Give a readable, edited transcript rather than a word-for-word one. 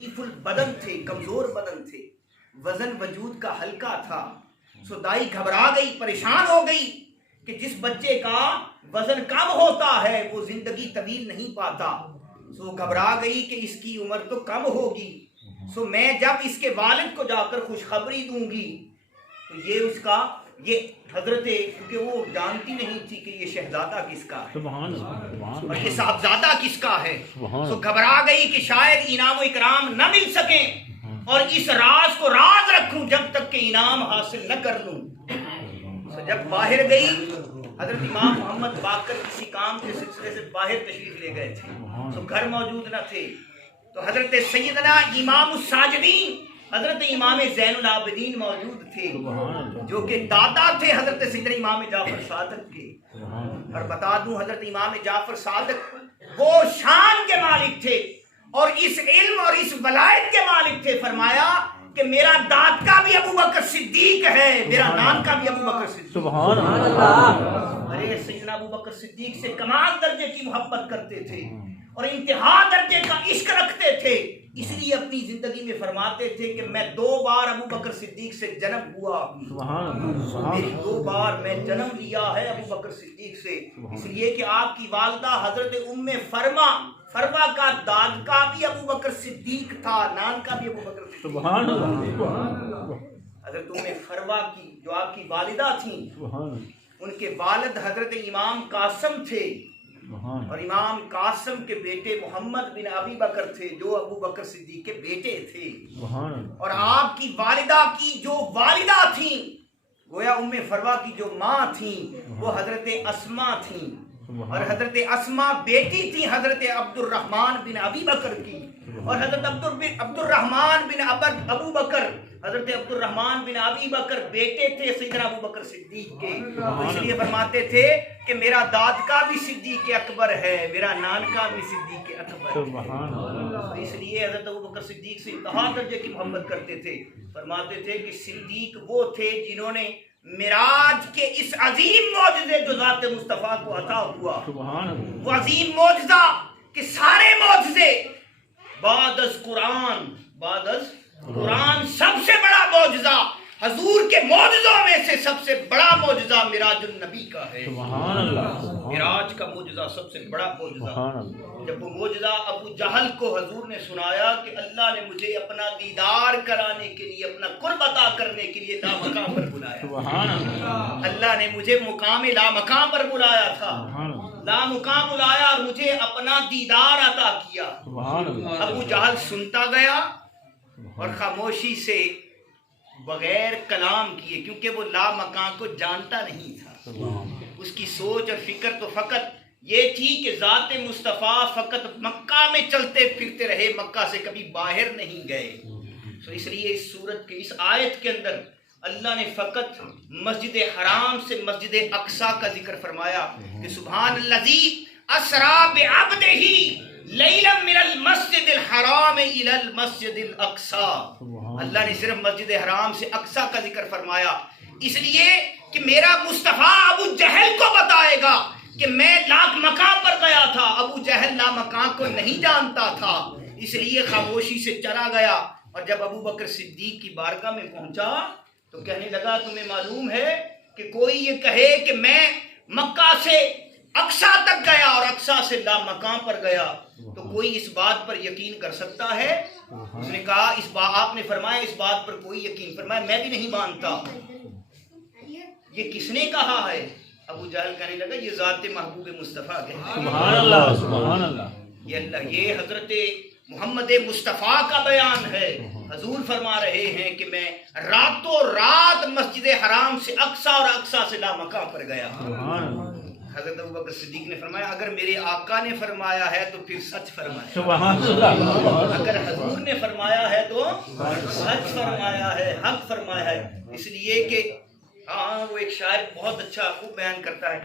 Full बदन थे, कमजोर बदन थे, वजन वजूद का हल्का था। सो दाई घबरा गई, परेशान हो गई कि जिस बच्चे का वजन कम होता है वो जिंदगी तवील नहीं पाता। सो घबरा गई कि इसकी उम्र तो कम होगी, सो मैं जब इसके वालिद को जाकर खुशखबरी दूंगी तो ये हजरत, क्योंकि वो जानती नहीं थी कि ये शहजादा किसका है और ये साहबजादा किसका है। तो घबरा गई कि शायद इनाम इकराम न मिल सके और इस राज को राज रखूं जब तक कि इनाम हासिल न कर लूं। तो जब बाहर गई, हजरत इमाम मोहम्मद बाकर किसी काम के सिलसिले से बाहर तशरीफ ले गए थे, तो घर मौजूद न थे। तो हजरत सैयदना इमाम साजिदीन हजरत इमाम ज़ैनुल आबिदीन मौजूद थे, जो कि दादा थे हजरत सैयदना इमाम जाफर सादिक के। और बता दूं, हजरत इमाम जाफर सादिक वो शान के मालिक थे और इस इल्म और इस वलायत के मालिक थे। फरमाया कि मेरा दाद का भी अबू बकर सिद्दीक है, मेरा नाम का भी अबू बकर सिद्दीक। सुभान अल्लाह। अरे सैयदना अबू बकर सिद्दीक से कमाल दर्जे की मोहब्बत करते थे और इंतहा दर्जे का इश्क रखते थे। इसलिए अपनी जिंदगी में फरमाते थे कि मैं 2 बार अबू बकर सिद्दीक से जन्म हुआ, मेरी 2 बार मैं जन्म लिया है अबू बकर सिद्दीक से। इसलिए कि आपकी वालदा हजरत उम्मे फरमा का दाद का भी अबू बकर सिद्दीक था, नान का भी अबू बकर सिद्दीक। हजरत उम्मे फरमा की जो आपकी वालिदा थी, उनके वालिद हजरत इमाम कासिम थे और इमाम कासिम के बेटे मोहम्मद बिन अबी बकर थे, जो अबू बकर सिद्दीक के बेटे थे। और आपकी वालिदा की जो वालिदा थी, गोया उम्मे फरवा की जो माँ थी, वो हजरत अस्मा थी और हजरत अस्मा बेटी थी हजरत अब्दुर्रहमान बिन अबी बकर की। और हजरत अब्दुर्रहमान बिन अबू बकर, हजरत अब्दुर्रहमान बिन अबी बकर बेटे थे सैयदना अबू बकर सिद्दीक के। तो इसलिए फरमाते थे कि मेरा दाद का भी सिद्दीक अकबर है, मेरा नान का भी सिद्दीक अकबर है। तो इसलिए हजरत अबू बकर सिद्दीक से इंतहा दर्जे की मोहब्बत करते थे। फरमाते थे कि सिद्दीक वो थे जिन्होंने मिराज के इस अजीम मौजज़े जो ज़ात मुस्तफ़ा को अता हुआ, वो अजीम मौजज़ा कि सारे मौजज़े बादस कुरान सबसे बड़ा मौजज़ा, हजूर के मौजज़ों में से सबसे बड़ा मौजज़ा मिराजुल नबी का है। मिराज का मौजज़ा सबसे बड़ा मौजज़ा। जब वो मौजज़ा अबू जहल को हजूर ने सुनाया कि अल्लाह ने मुझे अपना दीदार कराने के लिए, अपना कुर्ब अता करने के लिए लामकाम पर बुलाया, अल्लाह ने मुझे मुकाम लामकाम पर बुलाया था, लामकाम बुलाया और मुझे अपना दीदार अता किया। अबू जहल सुनता गया और खामोशी से बगैर कलाम किए, क्योंकि वो लामकाम को जानता नहीं था। उसकी सोच और फिक्र तो फकत ये थी कि ज़ात मुस्तफ़ा फकत मक्का में चलते फिरते रहे, मक्का से कभी बाहर नहीं गए। तो इसलिए इस सूरत के इस आयत के अंदर अल्लाह ने फकत मस्जिद हराम से मस्जिद अक्सा का जिक्र फरमाया कि सुभानल्लज़ी अस्रा बिअब्दिही लैलन मिनल मस्जिदिल हराम इलल मस्जिदिल अक्सा। अल्लाह ने सिर्फ मस्जिद हराम से अक्सा का जिक्र फरमाया इसलिए कि मेरा मुस्तफ़ा अबू जहल को बताएगा कि मैं लाख मकाम पर गया था। अबू जहल ला मकाम को नहीं जानता था, इसलिए खामोशी से चला गया। और जब अबू बकर सिद्दीक की बारगाह में पहुंचा तो कहने लगा, तुम्हें मालूम है कि कोई ये कहे कि मैं मक्का से अक्सा तक गया और अक्सा से ला मकाम पर गया, तो कोई इस बात पर यकीन कर सकता है? उसने कहा, आपने फरमाया इस बात पर कोई यकीन। फरमाया मैं भी नहीं मानता। ये किसने कहा है? अबू जहल कहने लगा, ये ज़ात महबूब मुस्तफ़ा के। सुभान अल्लाह, सुभान अल्लाह। ये हजरत मोहम्मद मुस्तफ़ा का बयान है। हजूर फरमा रहे हैं कि मैं रातों रात मस्जिद हराम से अक्सा और अक्सा से ला मकाम पर गया। हज़रत अबू बकर सिद्दीक ने फरमाया, अगर मेरे आका ने फरमाया है तो फिर सच फरमाया, सुभान अल्लाह। अगर हजूर ने फरमाया है तो सच फरमाया है, हक फरमाया है। इसलिए कि हाँ, वो एक शायर बहुत अच्छा खूब बयान करता है।